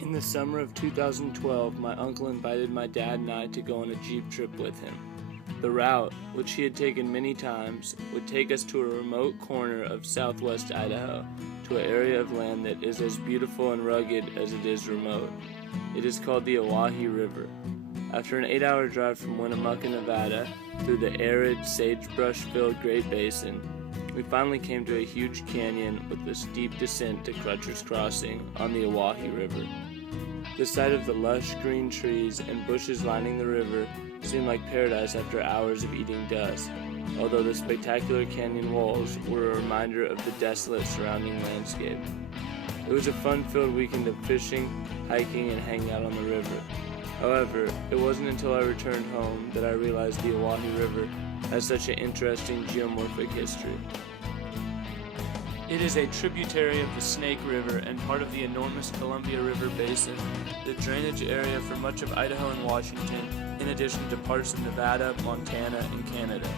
In the summer of 2012, my uncle invited my dad and I to go on a Jeep trip with him. The route, which he had taken many times, would take us to a remote corner of southwest Idaho, to an area of land that is as beautiful and rugged as it is remote. It is called the Owyhee River. After an 8-hour drive from Winnemucca, Nevada, through the arid, sagebrush-filled Great Basin, we finally came to a huge canyon with a steep descent to Crutcher's Crossing on the Owyhee River. The sight of the lush green trees and bushes lining the river seemed like paradise after hours of eating dust, although the spectacular canyon walls were a reminder of the desolate surrounding landscape. It was a fun-filled weekend of fishing, hiking, and hanging out on the river. However, it wasn't until I returned home that I realized the Owyhee River has such an interesting geomorphic history. It is a tributary of the Snake River and part of the enormous Columbia River Basin, the drainage area for much of Idaho and Washington, in addition to parts of Nevada, Montana, and Canada.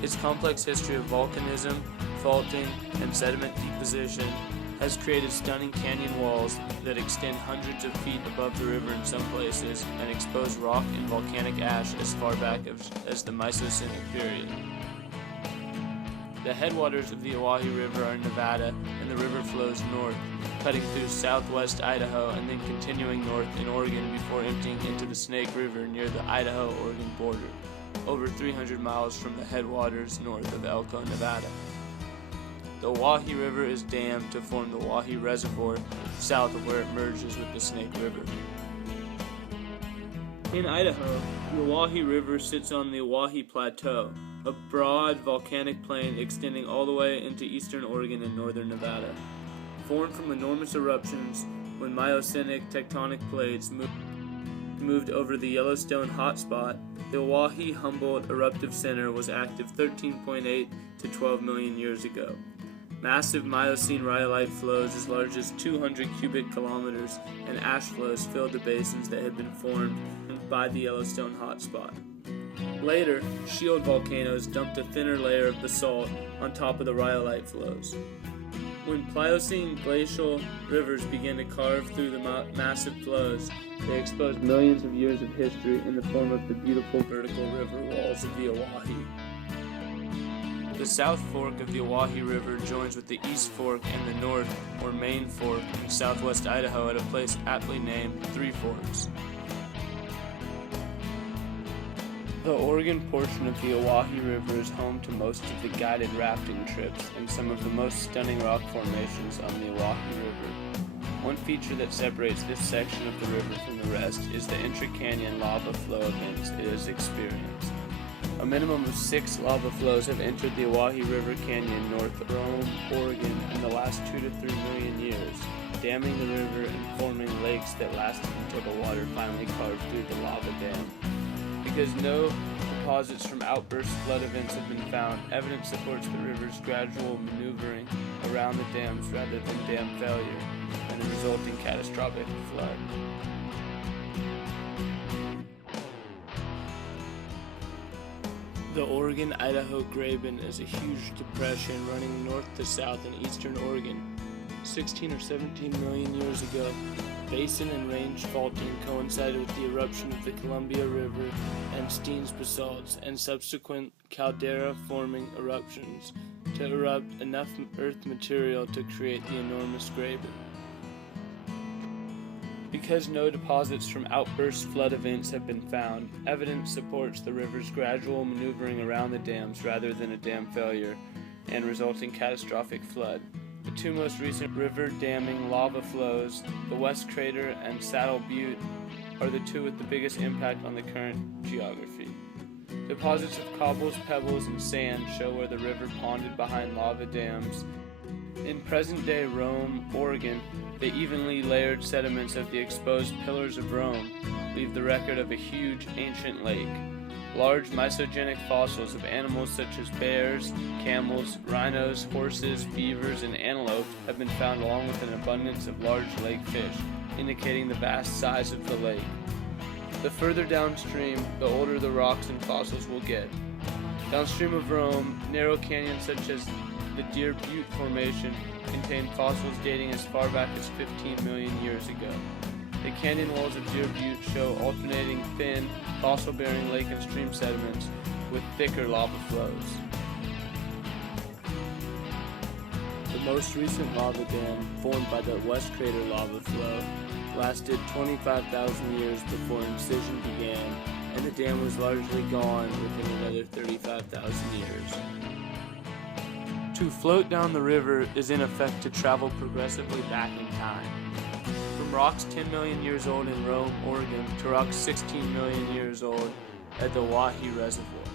Its complex history of volcanism, faulting, and sediment deposition has created stunning canyon walls that extend hundreds of feet above the river in some places and expose rock and volcanic ash as far back as the Mesozoic period. The headwaters of the Owyhee River are in Nevada, and the river flows north, cutting through southwest Idaho and then continuing north in Oregon before emptying into the Snake River near the Idaho-Oregon border, over 300 miles from the headwaters north of Elko, Nevada. The Owyhee River is dammed to form the Owyhee Reservoir south of where it merges with the Snake River. In Idaho, the Owyhee River sits on the Owyhee Plateau, a broad volcanic plain extending all the way into eastern Oregon and northern Nevada. Formed from enormous eruptions when Miocenic tectonic plates moved over the Yellowstone hotspot, the Owyhee Humboldt Eruptive Center was active 13.8 to 12 million years ago. Massive Miocene rhyolite flows as large as 200 cubic kilometers and ash flows filled the basins that had been formed by the Yellowstone hotspot. Later, shield volcanoes dumped a thinner layer of basalt on top of the rhyolite flows. When Pliocene glacial rivers began to carve through the massive flows, they exposed millions of years of history in the form of the beautiful vertical river walls of the Owyhee. The South Fork of the Owyhee River joins with the East Fork and the North, or Main Fork, in southwest Idaho at a place aptly named Three Forks. The Oregon portion of the Owyhee River is home to most of the guided rafting trips and some of the most stunning rock formations on the Owyhee River. One feature that separates this section of the river from the rest is the intra-canyon lava flow events it has experienced. A minimum of 6 lava flows have entered the Owyhee River Canyon north of Rome, Oregon, in the last 2 to 3 million years, damming the river and forming lakes that lasted until the water finally carved through the lava dam. Because no deposits from outburst flood events have been found, evidence supports the river's gradual maneuvering around the dams rather than dam failure and the resulting catastrophic flood. The Oregon-Idaho Graben is a huge depression running north to south in eastern Oregon. 16 or 17 million years ago, basin and range faulting coincided with the eruption of the Columbia River and Steen's basalts and subsequent caldera-forming eruptions to erupt enough earth material to create the enormous graben. Because no deposits from outburst flood events have been found, evidence supports the river's gradual maneuvering around the dams rather than a dam failure and resulting catastrophic flood. The two most recent river damming lava flows, the West Crater and Saddle Butte, are the two with the biggest impact on the current geography. Deposits of cobbles, pebbles, and sand show where the river ponded behind lava dams. In present-day Rome, Oregon, the evenly layered sediments of the exposed Pillars of Rome leave the record of a huge ancient lake. Large misogenic fossils of animals such as bears, camels, rhinos, horses, beavers, and antelope have been found along with an abundance of large lake fish, indicating the vast size of the lake. The further downstream, the older the rocks and fossils will get. Downstream of Rome, narrow canyons such as the Deer Butte Formation contain fossils dating as far back as 15 million years ago. The canyon walls of Deer Butte show alternating thin, fossil-bearing lake and stream sediments with thicker lava flows. The most recent lava dam, formed by the West Crater lava flow, lasted 25,000 years before incision began, and the dam was largely gone within another 35,000 years. To float down the river is in effect to travel progressively back in time. From rocks 10 million years old in Rome, Oregon, to rocks 16 million years old at the Owyhee Reservoir.